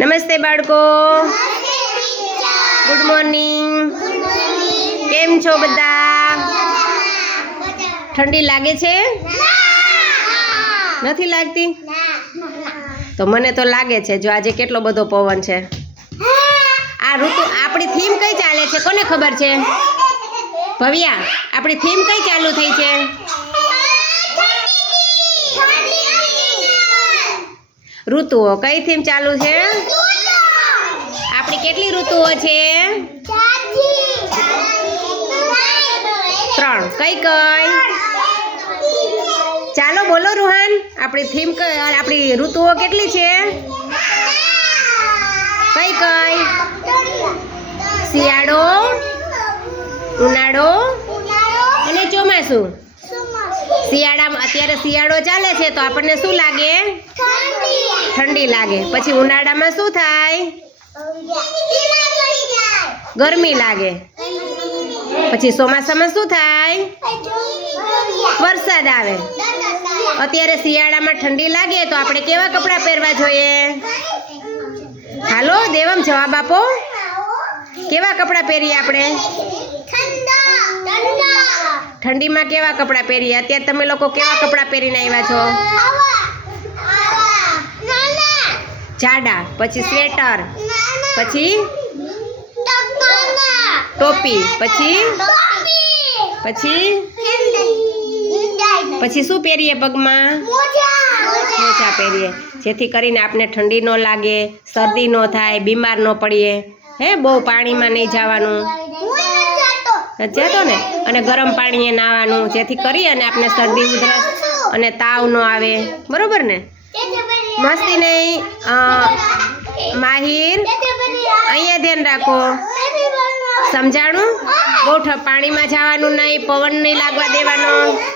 નમસ્તે બાળકો, good morning. કેમ છો બધા? ઠંડી લાગે છે? નથી લાગતી? તો મને તો લાગે છે. જો આજે કેટલો બધો પવન છે. આ ઋતુ આપણી થીમ કઈ ચાલે છે કોને ખબર છે? ભવ્યા, આપણી થીમ કઈ ચાલુ થઈ છે? ઋતુઓ. કઈ થીમ ચાલુ છે? આપણી કેટલી ઋતુઓ છે? 3. કઈ કઈ? ચાલો બોલો રૂહાન, આપણી થીમ આપણી ઋતુઓ કેટલી છે? કઈ કઈ? શિયાળો, ઉનાળો અને ચોમાસું. શિયાળામાં અત્યારે શિયાળો ચાલે છે તો આપણને શું લાગે? ઠંડી લાગે. પછી ઉનાળામાં શું થાય? ગરમી લાગે. પછી ચોમાસામાં શું થાય? વરસાદ આવે. અત્યારે શિયાળામાં ઠંડી લાગે તો આપણે કેવા કપડાં પહેરવા જોઈએ? હાલો દેવમ જવાબ આપો. કેવા કપડાં પહેરીએ આપણે? ઠંડીમાં કેવા કપડાં પહેરીએ? અત્યારે તમે લોકો કેવા કપડાં પહેરીને આવ્યા છો? જાડા. પછી સ્વેટર, પછી ટોપી, પછી શું પહેરીએ? પગમાં મોજા પહેરીએ, જેથી કરીને આપણે ઠંડી ન લાગે, શરદી ન થાય, બીમાર ન પડીએ. બહુ પાણીમાં નહીં જવાનું, જતો ને. અને ગરમ પાણીએ નાહવાનું, જેથી કરી અને આપણે શરદી ઉધરસ અને તાવ ન આવે. બરોબર ને? મસ્તી નહીં. માહિર, અહીંયા ધ્યાન રાખો. સમજાણું? બહુ પાણીમાં જવાનું નહીં, પવન નહીં લાગવા દેવાનો.